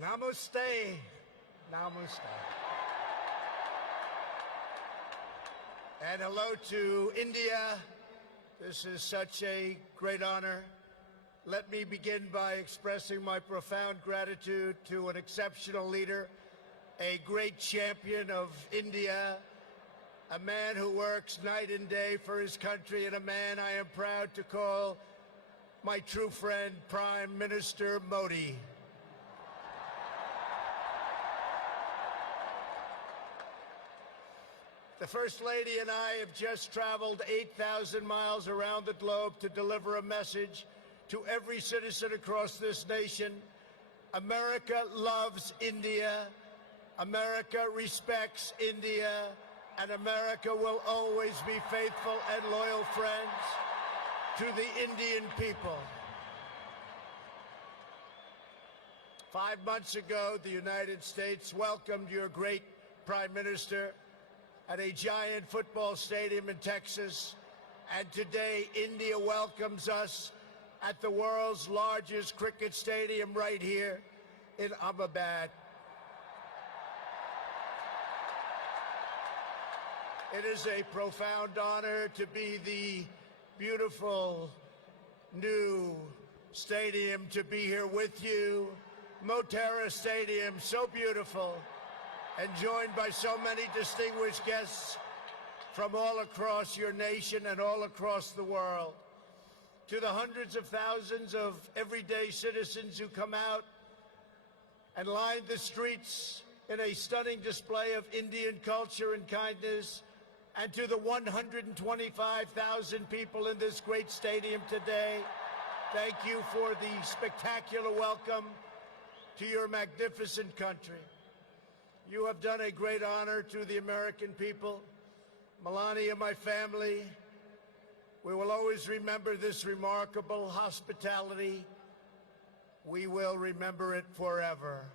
Namaste. Namaste. And hello to India. This is such a great honor. Let me begin by expressing my profound gratitude to an exceptional leader, a great champion of India, a man who works night and day for his country, and a man I am proud to call my true friend, Prime Minister Modi. The First Lady and I have just traveled 8,000 miles around the globe to deliver a message to every citizen across this nation. America loves India, America respects India, and America will always be faithful and loyal friends to the Indian people. 5 months ago, the United States welcomed your great Prime Minister at a giant football stadium in Texas, and today India welcomes us at the world's largest cricket stadium right here in Ahmedabad. It is a profound honor to be the beautiful new stadium, to be here with you. Motera Stadium, so beautiful, and joined by so many distinguished guests from all across your nation and all across the world. To the hundreds of thousands of everyday citizens who come out and line the streets in a stunning display of Indian culture and kindness, and to the 125,000 people in this great stadium today, thank you for the spectacular welcome to your magnificent country. You have done a great honor to the American people. Melania, my family, we will always remember this remarkable hospitality. We will remember it forever.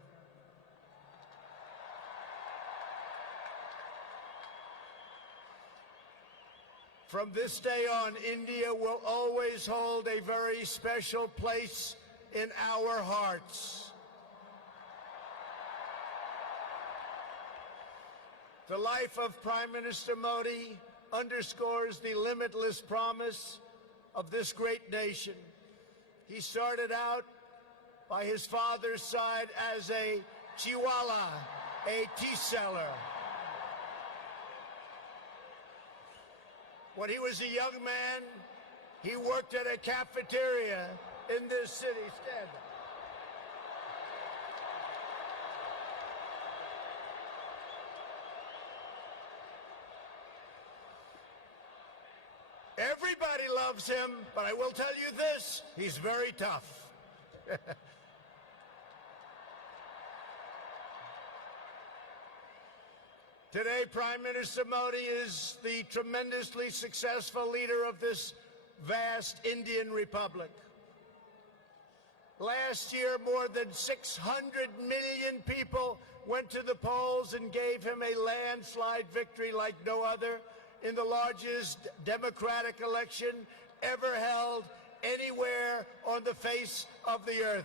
From this day on, India will always hold a very special place in our hearts. The life of Prime Minister Modi underscores the limitless promise of this great nation. He started out by his father's side as a chiwala, a tea seller. When he was a young man, he worked at a cafeteria in this city. Stand up. Everybody loves him, but I will tell you this, he's very tough. Today, Prime Minister Modi is the tremendously successful leader of this vast Indian Republic. Last year, more than 600 million people went to the polls and gave him a landslide victory like no other in the largest democratic election ever held anywhere on the face of the earth.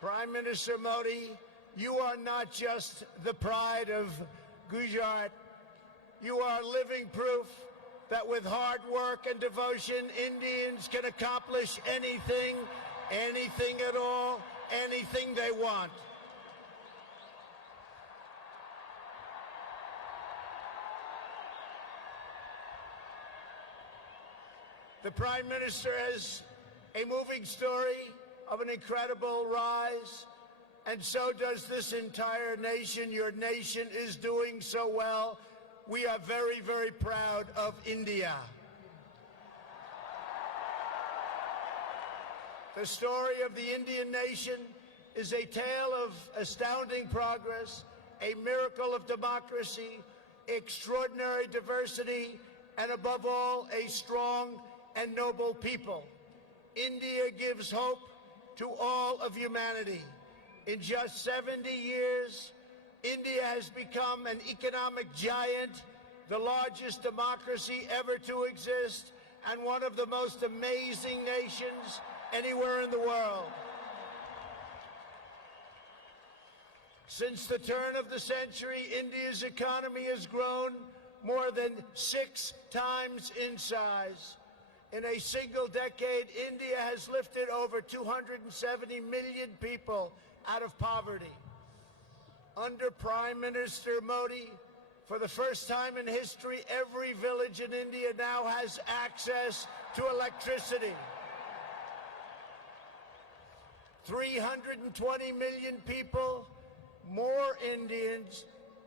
Prime Minister Modi, you are not just the pride of Gujarat. You are living proof that with hard work and devotion, Indians can accomplish anything, anything at all, anything they want. The Prime Minister has a moving story of an incredible rise, and so does this entire nation. Your nation is doing so well. We are very, very proud of India. The story of the Indian nation is a tale of astounding progress, a miracle of democracy, extraordinary diversity, and above all, a strong and noble people. India gives hope to all of humanity. In just 70 years, India has become an economic giant, the largest democracy ever to exist, and one of the most amazing nations anywhere in the world. Since the turn of the century, India's economy has grown more than 6 times in size. In a single decade, India has lifted over 270 million people out of poverty. Under Prime Minister Modi, for the first time in history, every village in India now has access to electricity. 320 million people, more Indians,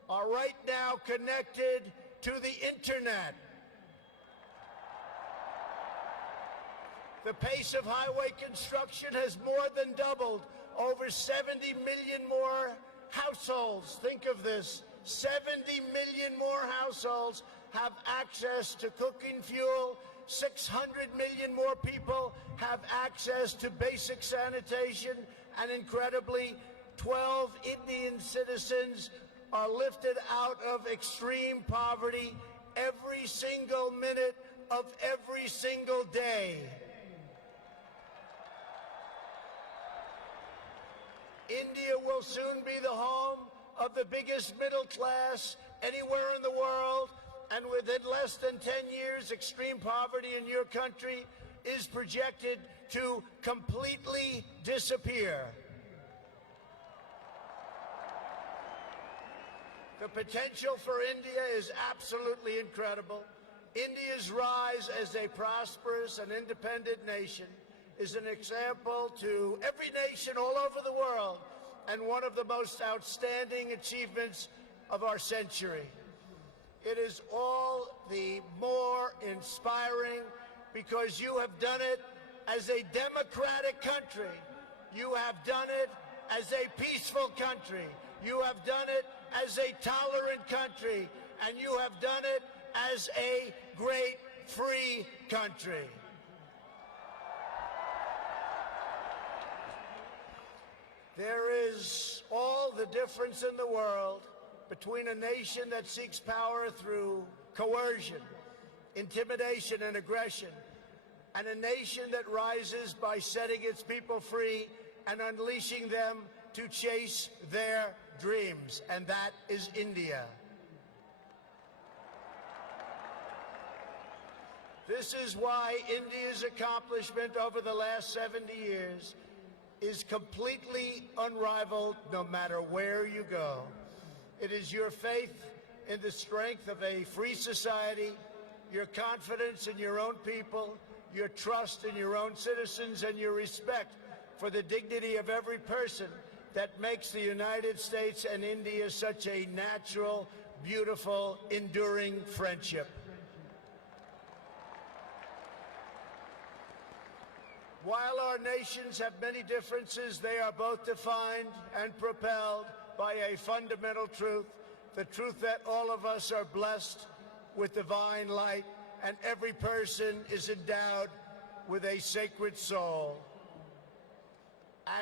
are right now connected to the internet. The pace of highway construction has more than doubled. Over 70 million more households, think of this, 70 million more households have access to cooking fuel. 600 million more people have access to basic sanitation. And incredibly, 12 Indian citizens are lifted out of extreme poverty every single minute of every single day. India will soon be the home of the biggest middle class anywhere in the world, and within less than 10 years, extreme poverty in your country is projected to completely disappear. The potential for India is absolutely incredible. India's rise as a prosperous and independent nation is an example to every nation all over the world, and one of the most outstanding achievements of our century. It is all the more inspiring because you have done it as a democratic country. You have done it as a peaceful country. You have done it as a tolerant country. And you have done it as a great free country. There is all the difference in the world between a nation that seeks power through coercion, intimidation, and aggression, and a nation that rises by setting its people free and unleashing them to chase their dreams, and that is India. This is why India's accomplishment over the last 70 years is completely unrivaled no matter where you go. It is your faith in the strength of a free society, your confidence in your own people, your trust in your own citizens, and your respect for the dignity of every person that makes the United States and India such a natural, beautiful, enduring friendship. While our nations have many differences, they are both defined and propelled by a fundamental truth, the truth that all of us are blessed with divine light and every person is endowed with a sacred soul.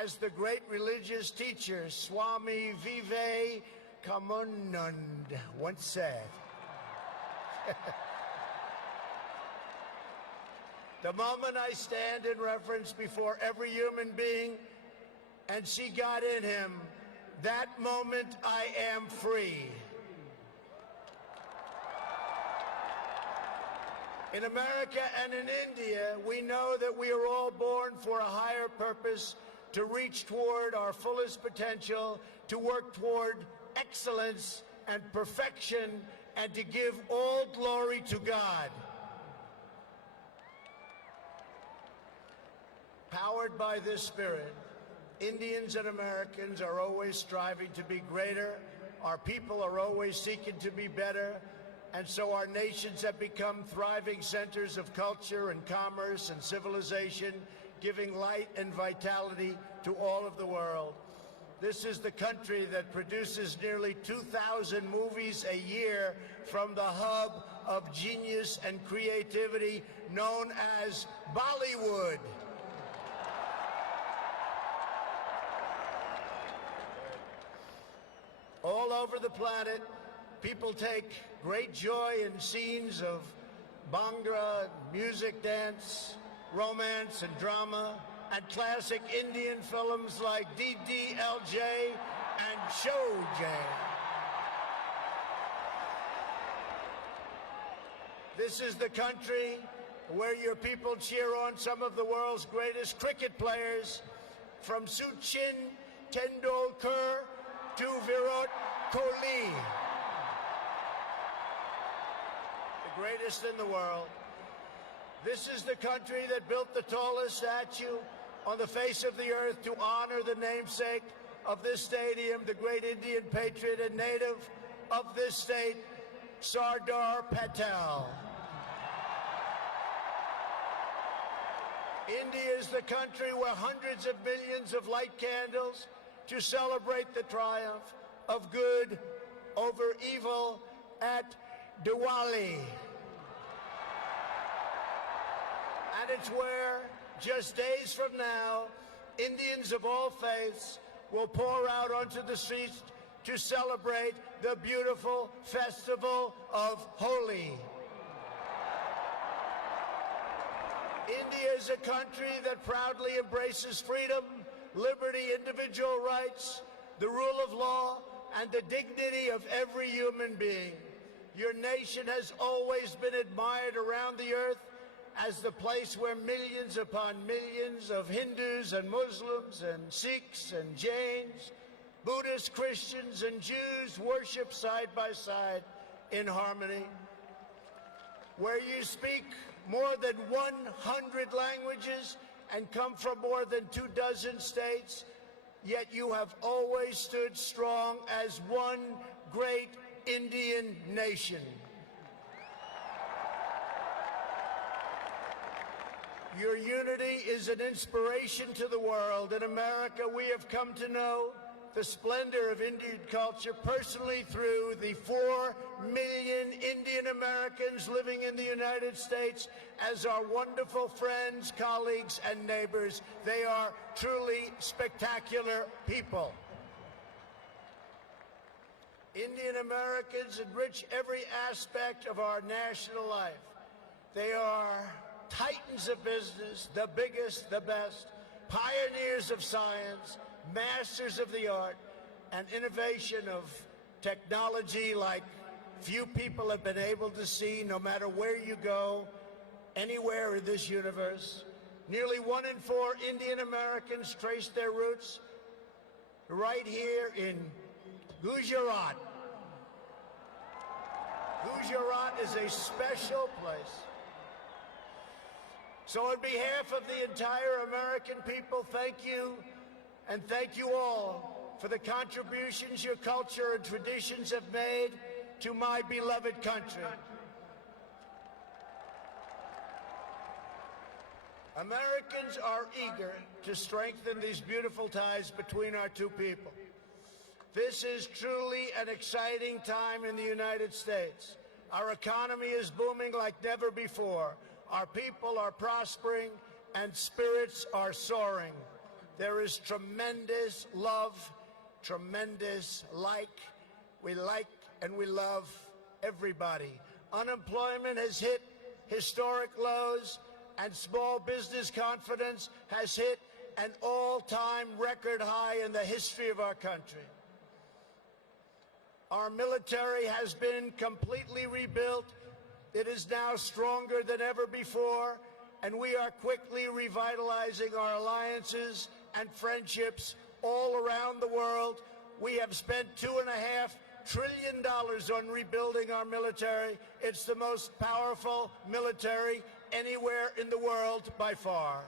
As the great religious teacher Swami Vivekananda once said, the moment I stand in reverence before every human being and see God in him, that moment I am free. In America and in India, we know that we are all born for a higher purpose, to reach toward our fullest potential, to work toward excellence and perfection, and to give all glory to God. Powered by this spirit, Indians and Americans are always striving to be greater, our people are always seeking to be better, and so our nations have become thriving centers of culture and commerce and civilization, giving light and vitality to all of the world. This is the country that produces nearly 2,000 movies a year from the hub of genius and creativity known as Bollywood. All over the planet, people take great joy in scenes of Bhangra, music, dance, romance, and drama, and classic Indian films like DDLJ and Showj. This is the country where your people cheer on some of the world's greatest cricket players, from Sachin Tendulkar to Virat Kohli, the greatest in the world. This is the country that built the tallest statue on the face of the earth to honor the namesake of this stadium, the great Indian patriot and native of this state, Sardar Patel. India is the country where hundreds of millions of light candles to celebrate the triumph of good over evil at Diwali. And it's where, just days from now, Indians of all faiths will pour out onto the streets to celebrate the beautiful festival of Holi. India is a country that proudly embraces freedom, liberty, individual rights, the rule of law, and the dignity of every human being. Your nation has always been admired around the earth as the place where millions upon millions of Hindus and Muslims and Sikhs and Jains, Buddhists, Christians, and Jews worship side by side in harmony, where you speak more than 100 languages and come from more than 24 states, yet you have always stood strong as one great Indian nation. Your unity is an inspiration to the world. In America, we have come to know the splendor of Indian culture personally through the 4 million Indian Americans living in the United States as our wonderful friends, colleagues, and neighbors. They are truly spectacular people. Indian Americans enrich every aspect of our national life. They are titans of business, the biggest, the best, pioneers of science, masters of the art, and innovation of technology like few people have been able to see, no matter where you go, anywhere in this universe. Nearly 1 in 4 Indian Americans trace their roots right here in Gujarat. Gujarat is a special place. So on behalf of the entire American people, thank you, and thank you all for the contributions your culture and traditions have made to my beloved country. Americans are eager to strengthen these beautiful ties between our two people. This is truly an exciting time in the United States. Our economy is booming like never before. Our people are prospering and spirits are soaring. There is tremendous love, tremendous we like and we love everybody. Unemployment has hit historic lows, and small business confidence has hit an all-time record high in the history of our country. Our military has been completely rebuilt. It is now stronger than ever before, and we are quickly revitalizing our alliances and friendships all around the world. We have spent $2.5 trillion on rebuilding our military. It's the most powerful military anywhere in the world by far.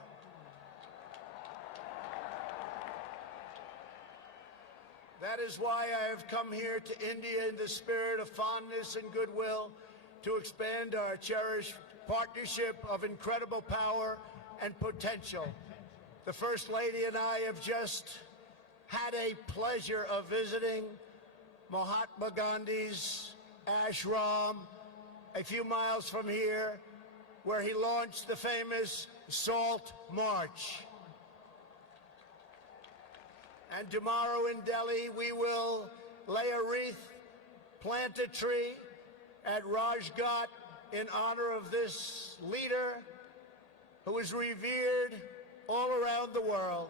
That is why I have come here to India in the spirit of fondness and goodwill to expand our cherished partnership of incredible power and potential. The First Lady and I have just had a pleasure of visiting Mahatma Gandhi's ashram a few miles from here, where he launched the famous Salt March. And tomorrow in Delhi, we will lay a wreath, plant a tree at Rajghat in honor of this leader who is revered all around the world.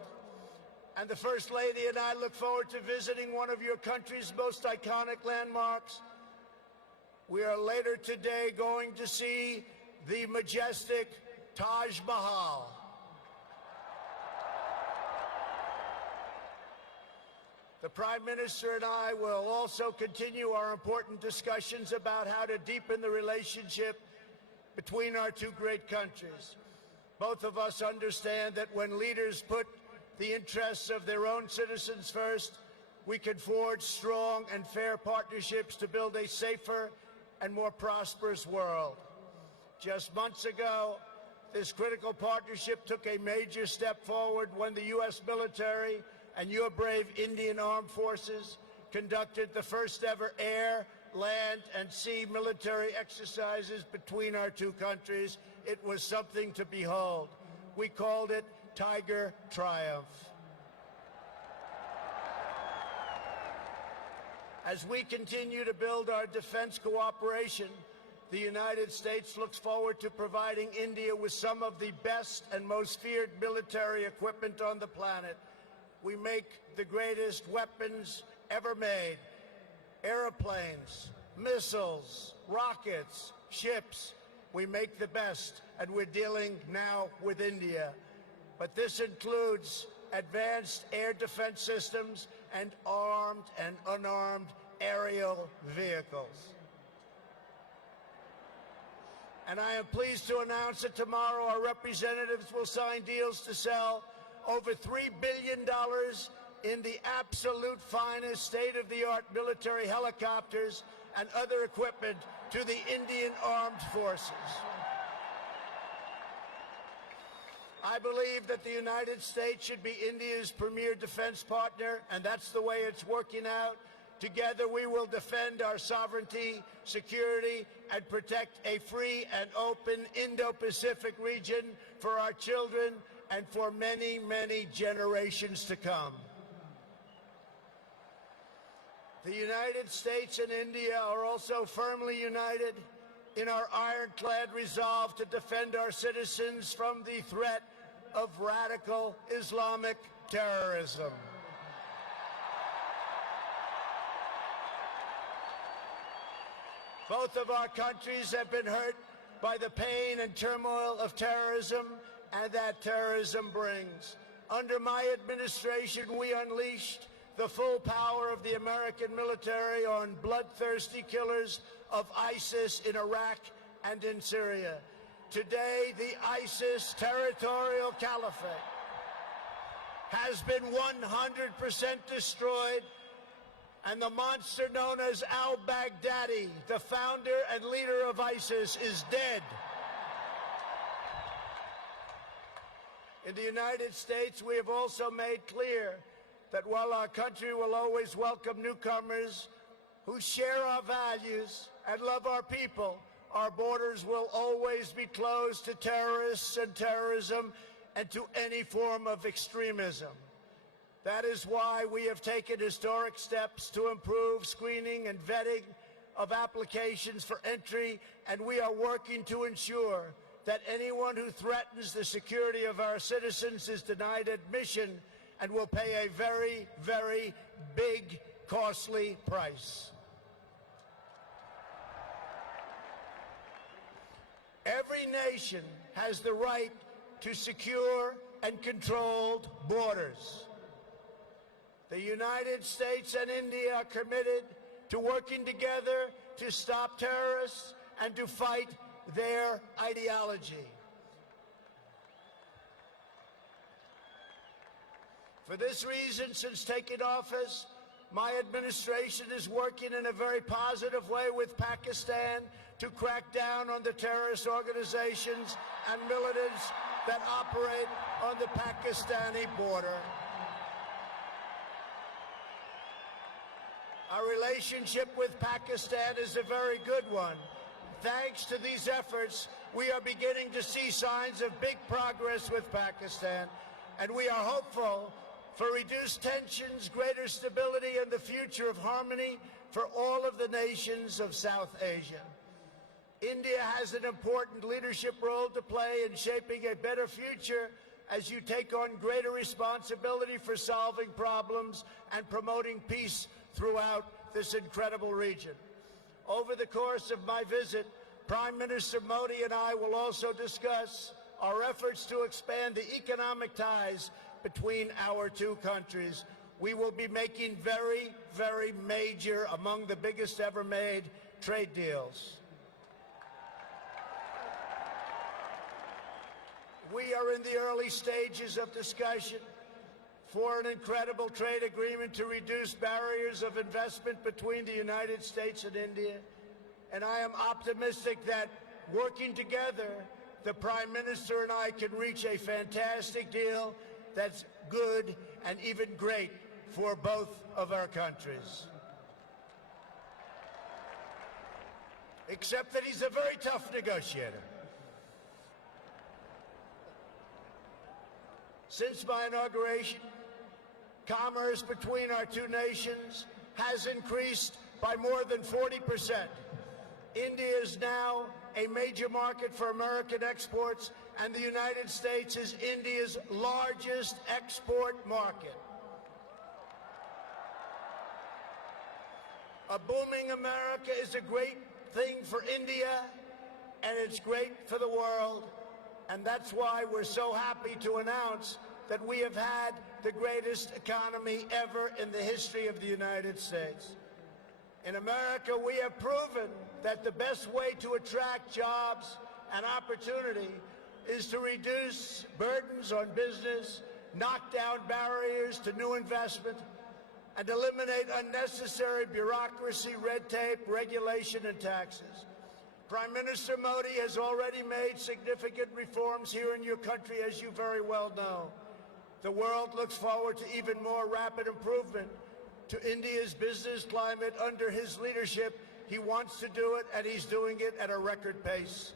And the First Lady and I look forward to visiting one of your country's most iconic landmarks. We are later today going to see the majestic Taj Mahal. The Prime Minister and I will also continue our important discussions about how to deepen the relationship between our two great countries. Both of us understand that when leaders put the interests of their own citizens first, we can forge strong and fair partnerships to build a safer and more prosperous world. Just months ago, this critical partnership took a major step forward when the U.S. military and your brave Indian Armed Forces conducted the first ever air, land, and sea military exercises between our two countries. It was something to behold. We called it Tiger Triumph. As we continue to build our defense cooperation, the United States looks forward to providing India with some of the best and most feared military equipment on the planet. We make the greatest weapons ever made: airplanes, missiles, rockets, ships. We make the best, and we're dealing now with India. But this includes advanced air defense systems and armed and unarmed aerial vehicles. And I am pleased to announce that tomorrow our representatives will sign deals to sell over $3 billion in the absolute finest state-of-the-art military helicopters and other equipment to the Indian Armed Forces. I believe that the United States should be India's premier defense partner, and that's the way it's working out. Together we will defend our sovereignty, security, and protect a free and open Indo-Pacific region for our children and for many, many generations to come. The United States and India are also firmly united in our ironclad resolve to defend our citizens from the threat of radical Islamic terrorism. Both of our countries have been hurt by the pain and turmoil of terrorism and that terrorism brings. Under my administration, we unleashed the full power of the American military on bloodthirsty killers of ISIS in Iraq and in Syria. Today, the ISIS territorial caliphate has been 100% destroyed, and the monster known as al-Baghdadi, the founder and leader of ISIS, is dead. In the United States, we have also made clear that while our country will always welcome newcomers who share our values and love our people, our borders will always be closed to terrorists and terrorism and to any form of extremism. That is why we have taken historic steps to improve screening and vetting of applications for entry, and we are working to ensure that anyone who threatens the security of our citizens is denied admission and will pay a very, very big, costly price. Every nation has the right to secure and controlled borders. The United States and India are committed to working together to stop terrorists and to fight their ideology. For this reason, since taking office, my administration is working in a very positive way with Pakistan to crack down on the terrorist organizations and militants that operate on the Pakistani border. Our relationship with Pakistan is a very good one. Thanks to these efforts, we are beginning to see signs of big progress with Pakistan, and we are hopeful for reduced tensions, greater stability, and the future of harmony for all of the nations of South Asia. India has an important leadership role to play in shaping a better future as you take on greater responsibility for solving problems and promoting peace throughout this incredible region. Over the course of my visit, Prime Minister Modi and I will also discuss our efforts to expand the economic ties between our two countries. We will be making very, very major, among the biggest ever made, trade deals. We are in the early stages of discussion for an incredible trade agreement to reduce barriers of investment between the United States and India. And I am optimistic that working together, the Prime Minister and I can reach a fantastic deal that's good and even great for both of our countries. Except that he's a very tough negotiator. Since my inauguration, commerce between our two nations has increased by more than 40%. India is now a major market for American exports, and the United States is India's largest export market. A booming America is a great thing for India, and it's great for the world. And that's why we're so happy to announce that we have had the greatest economy ever in the history of the United States. In America, we have proven that the best way to attract jobs and opportunity is to reduce burdens on business, knock down barriers to new investment, and eliminate unnecessary bureaucracy, red tape, regulation, and taxes. Prime Minister Modi has already made significant reforms here in your country, as you very well know. The world looks forward to even more rapid improvement to India's business climate under his leadership. He wants to do it, and he's doing it at a record pace.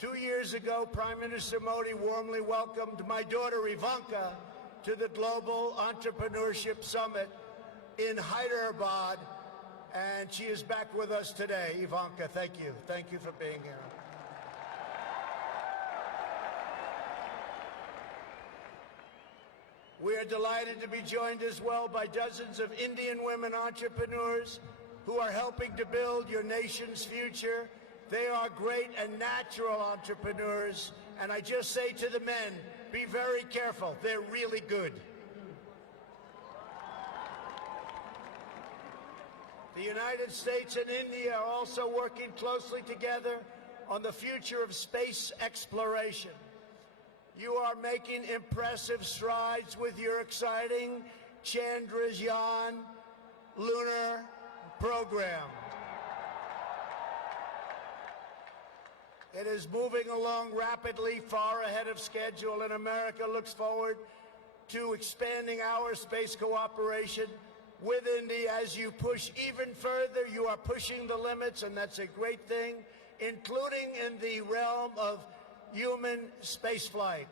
2 years ago, Prime Minister Modi warmly welcomed my daughter Ivanka to the Global Entrepreneurship Summit in Hyderabad, and she is back with us today. Ivanka, thank you. Thank you for being here. We are delighted to be joined as well by dozens of Indian women entrepreneurs who are helping to build your nation's future. They are great and natural entrepreneurs, and I just say to the men, be very careful. They're really good. The United States and India are also working closely together on the future of space exploration. You are making impressive strides with your exciting Chandrayaan lunar program. It is moving along rapidly, far ahead of schedule, and America looks forward to expanding our space cooperation with India. As you push even further, you are pushing the limits, and that's a great thing, including in the realm of human spaceflight.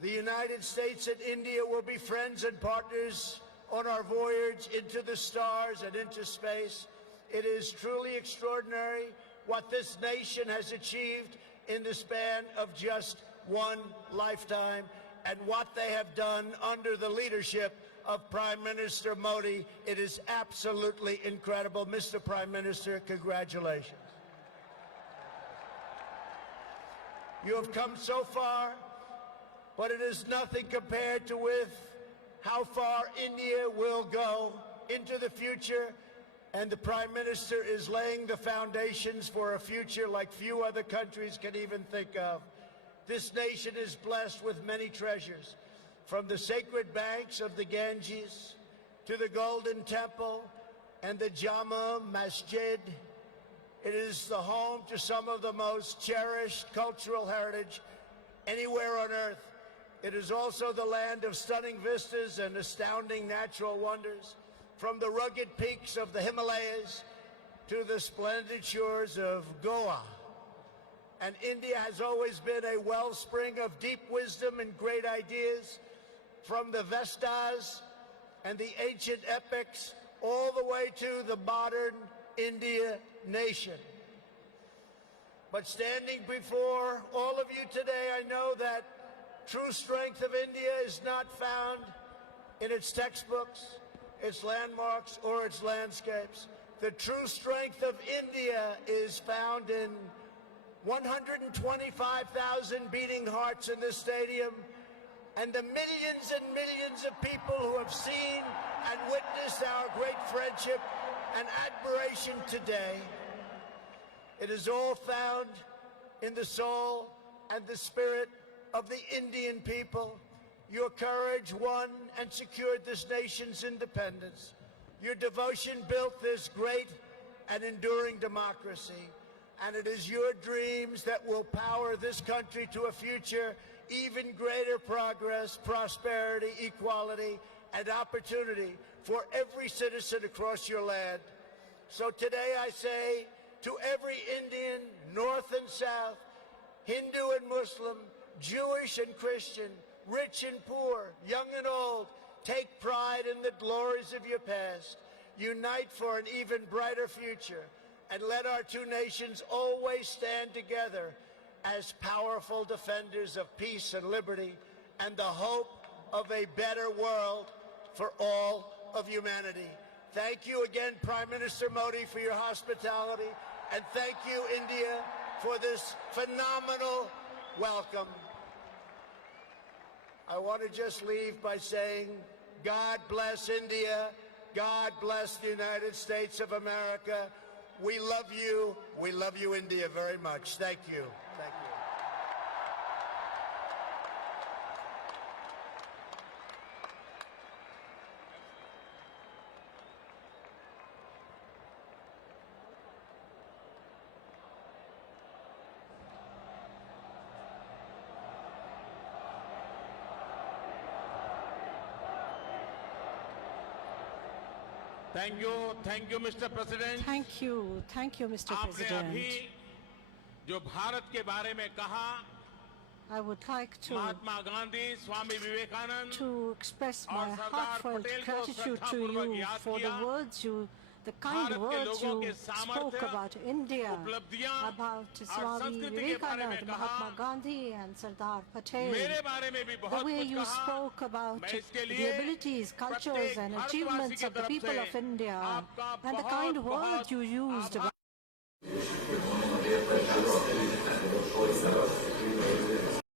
The United States and India will be friends and partners on our voyage into the stars and into space. It is truly extraordinary what this nation has achieved in the span of just one lifetime, and what they have done under the leadership of Prime Minister Modi. It is absolutely incredible. Mr. Prime Minister, congratulations. You have come so far, but it is nothing compared to with how far India will go into the future, and the Prime Minister is laying the foundations for a future like few other countries can even think of. This nation is blessed with many treasures, from the sacred banks of the Ganges to the Golden Temple and the Jama Masjid. It is the home to some of the most cherished cultural heritage anywhere on earth. It is also the land of stunning vistas and astounding natural wonders, from the rugged peaks of the Himalayas to the splendid shores of Goa. And India has always been a wellspring of deep wisdom and great ideas, from the Vestas and the ancient epics all the way to the modern India nation. But standing before all of you today, I know that true strength of India is not found in its textbooks, its landmarks, or its landscapes. The true strength of India is found in 125,000 beating hearts in this stadium and the millions and millions of people who have seen and witnessed our great friendship and admiration today. It is all found in the soul and the spirit of the Indian people. Your courage won and secured this nation's independence. Your devotion built this great and enduring democracy. And it is your dreams that will power this country to a future even greater progress, prosperity, equality, and opportunity for every citizen across your land. So today I say to every Indian, North and South, Hindu and Muslim, Jewish and Christian, rich and poor, young and old, take pride in the glories of your past. Unite for an even brighter future, and let our two nations always stand together as powerful defenders of peace and liberty and the hope of a better world for all of humanity. Thank you again, Prime Minister Modi, for your hospitality, and thank you, India, for this phenomenal welcome. I want to just leave by saying, God bless India. God bless the United States of America. We love you. We love you, India, very much. Thank you. Thank you. Thank you, Mr. President. Thank you, Mr. आपने President. अभी जो भारत के बारे में कहा, I would like Mahatma Gandhi, Swami Vivekananda to express my और सरदार heartfelt Patel को gratitude to श्रद्धापूर्वक you याद for the किया। words the kind भारत के words लोगों you के spoke सामर्थ्य, about India, उपलब्धियां about और Swami संस्कृति के बारे में Vivekananda, कहा। Mahatma Gandhi and Sardar Patel. मेरे बारे में भी The बहुत way कुछ you कहा। spoke about मैं इसके the लिए abilities, cultures प्रत्येक and भारतवासी achievements की of the तरफ people से of India आपका and the kind बहुत-बहुत words you used about आभार।